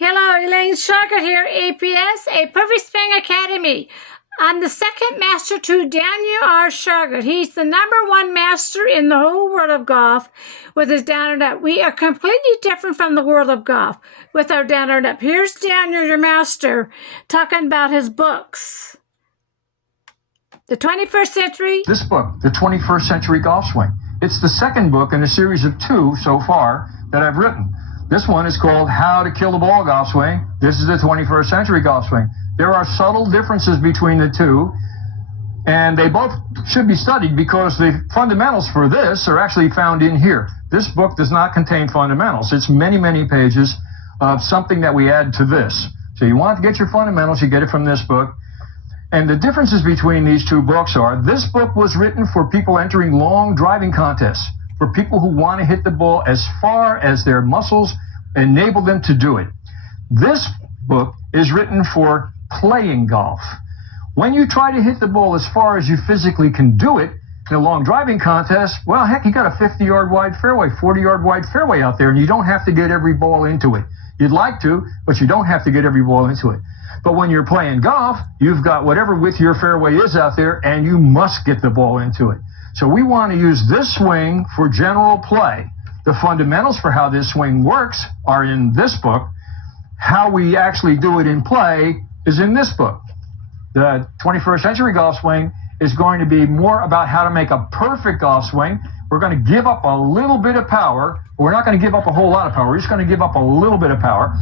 Hello, Elaine Shauger here, APS, a Perfect Swing Academy. I'm the second master to Daniel R. Shauger. He's the #1 master in the whole world of golf with his down and up. We are completely different from the world of golf with our down and up. Here's Daniel, your master, talking about his books. The 21st Century. This book, The 21st Century Golf Swing. It's the second book in a series of 2 so far that I've written. This one is called How to Kill the Ball Golf Swing. This is the 21st Century Golf Swing. There are subtle differences between the two, and they both should be studied because the fundamentals for this are actually found in here. This book does not contain fundamentals. It's many, many pages of something that we add to this. So you want to get your fundamentals, you get it from this book. And the differences between these two books are, this book was written for people entering long driving contests, for people who want to hit the ball as far as their muscles enable them to do it. This book is written for playing golf. When you try to hit the ball as far as you physically can do it in a long driving contest, well, heck, you got a 50-yard wide fairway, 40-yard wide fairway out there, and you don't have to get every ball into it. You'd like to, but you don't have to get every ball into it. But when you're playing golf, you've got whatever width your fairway is out there, and you must get the ball into it. So we want to use this swing for general play. The fundamentals for how this swing works are in this book. How we actually do it in play is in this book. The 21st Century Golf Swing is going to be more about how to make a perfect golf swing. We're going to give up a little bit of power. We're not going to give up a whole lot of power. We're just going to give up a little bit of power.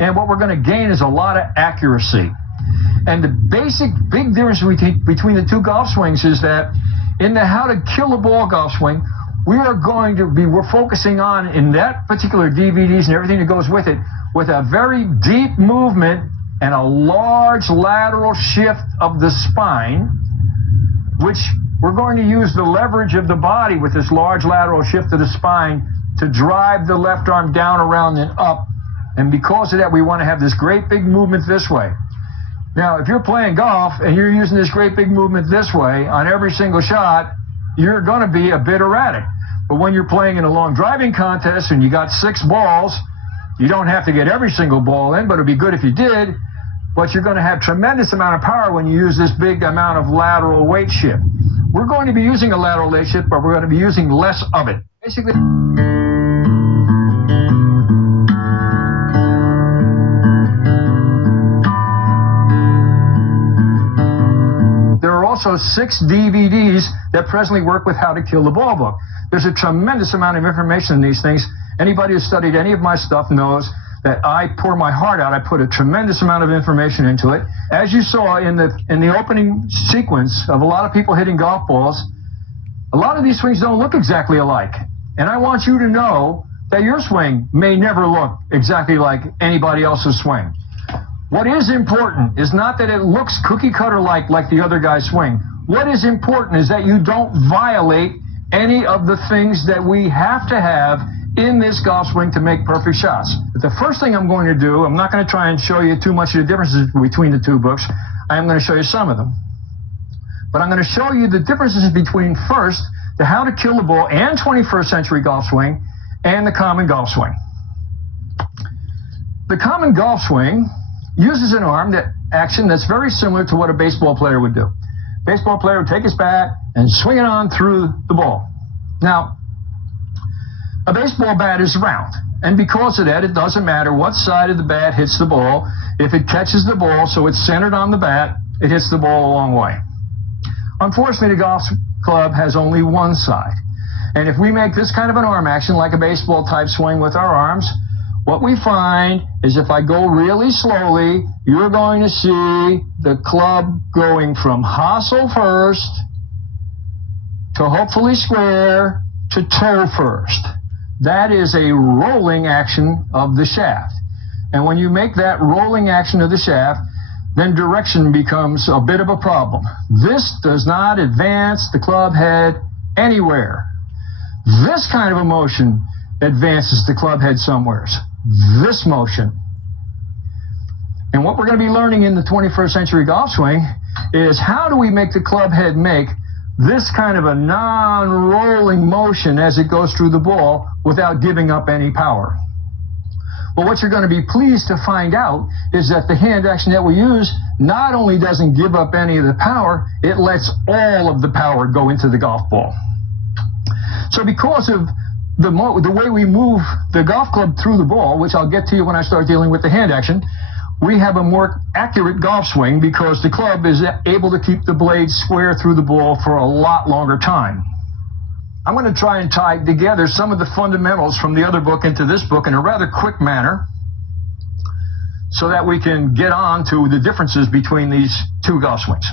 And what we're going to gain is a lot of accuracy. And the basic big difference between the two golf swings is that in the How to Kill a Ball Golf Swing, we're focusing on, in that particular DVDs and everything that goes with it, with a very deep movement and a large lateral shift of the spine, which we're going to use the leverage of the body with this large lateral shift of the spine to drive the left arm down, around, and up. And because of that, we want to have this great big movement this way. Now, if you're playing golf and you're using this great big movement this way on every single shot, you're going to be a bit erratic. But when you're playing in a long driving contest and you got 6 balls, you don't have to get every single ball in, but it'd be good if you did. But you're going to have tremendous amount of power when you use this big amount of lateral weight shift. We're going to be using a lateral weight shift, but we're going to be using less of it. Basically, there are also 6 DVDs that presently work with How to Kill the Ball book. There's a tremendous amount of information in these things. Anybody who's studied any of my stuff knows that I pour my heart out. I put a tremendous amount of information into it. As you saw in the opening sequence of a lot of people hitting golf balls, a lot of these swings don't look exactly alike. And I want you to know that your swing may never look exactly like anybody else's swing. What is important is not that it looks cookie cutter like the other guy's swing. What is important is that you don't violate any of the things that we have to have in this golf swing to make perfect shots. But the first thing I'm going to do, I'm not going to try and show you too much of the differences between the two books. I am going to show you some of them. But I'm going to show you the differences between, first, the How to Kill the Ball and 21st Century Golf Swing and the common golf swing. The common golf swing uses an arm action that's very similar to what a baseball player would do. Baseball player would take his bat and swing it on through the ball. Now, a baseball bat is round, and because of that, it doesn't matter what side of the bat hits the ball. If it catches the ball so it's centered on the bat, it hits the ball a long way. Unfortunately, the golf club has only one side. And if we make this kind of an arm action, like a baseball type swing with our arms, what we find is if I go really slowly, you're going to see the club going from hosel first to hopefully square to toe first. That is a rolling action of the shaft. And when you make that rolling action of the shaft, then direction becomes a bit of a problem. This does not advance the club head anywhere. This kind of a motion advances the club head somewheres. This motion. And what we're going to be learning in the 21st Century Golf Swing is how do we make the club head make this kind of a non-rolling motion as it goes through the ball without giving up any power. But what you're going to be pleased to find out is that the hand action that we use not only doesn't give up any of the power, it lets all of the power go into the golf ball. So because of the way we move the golf club through the ball, which I'll get to you when I start dealing with the hand action, we have a more accurate golf swing because the club is able to keep the blade square through the ball for a lot longer time. I'm going to try and tie together some of the fundamentals from the other book into this book in a rather quick manner so that we can get on to the differences between these two golf swings.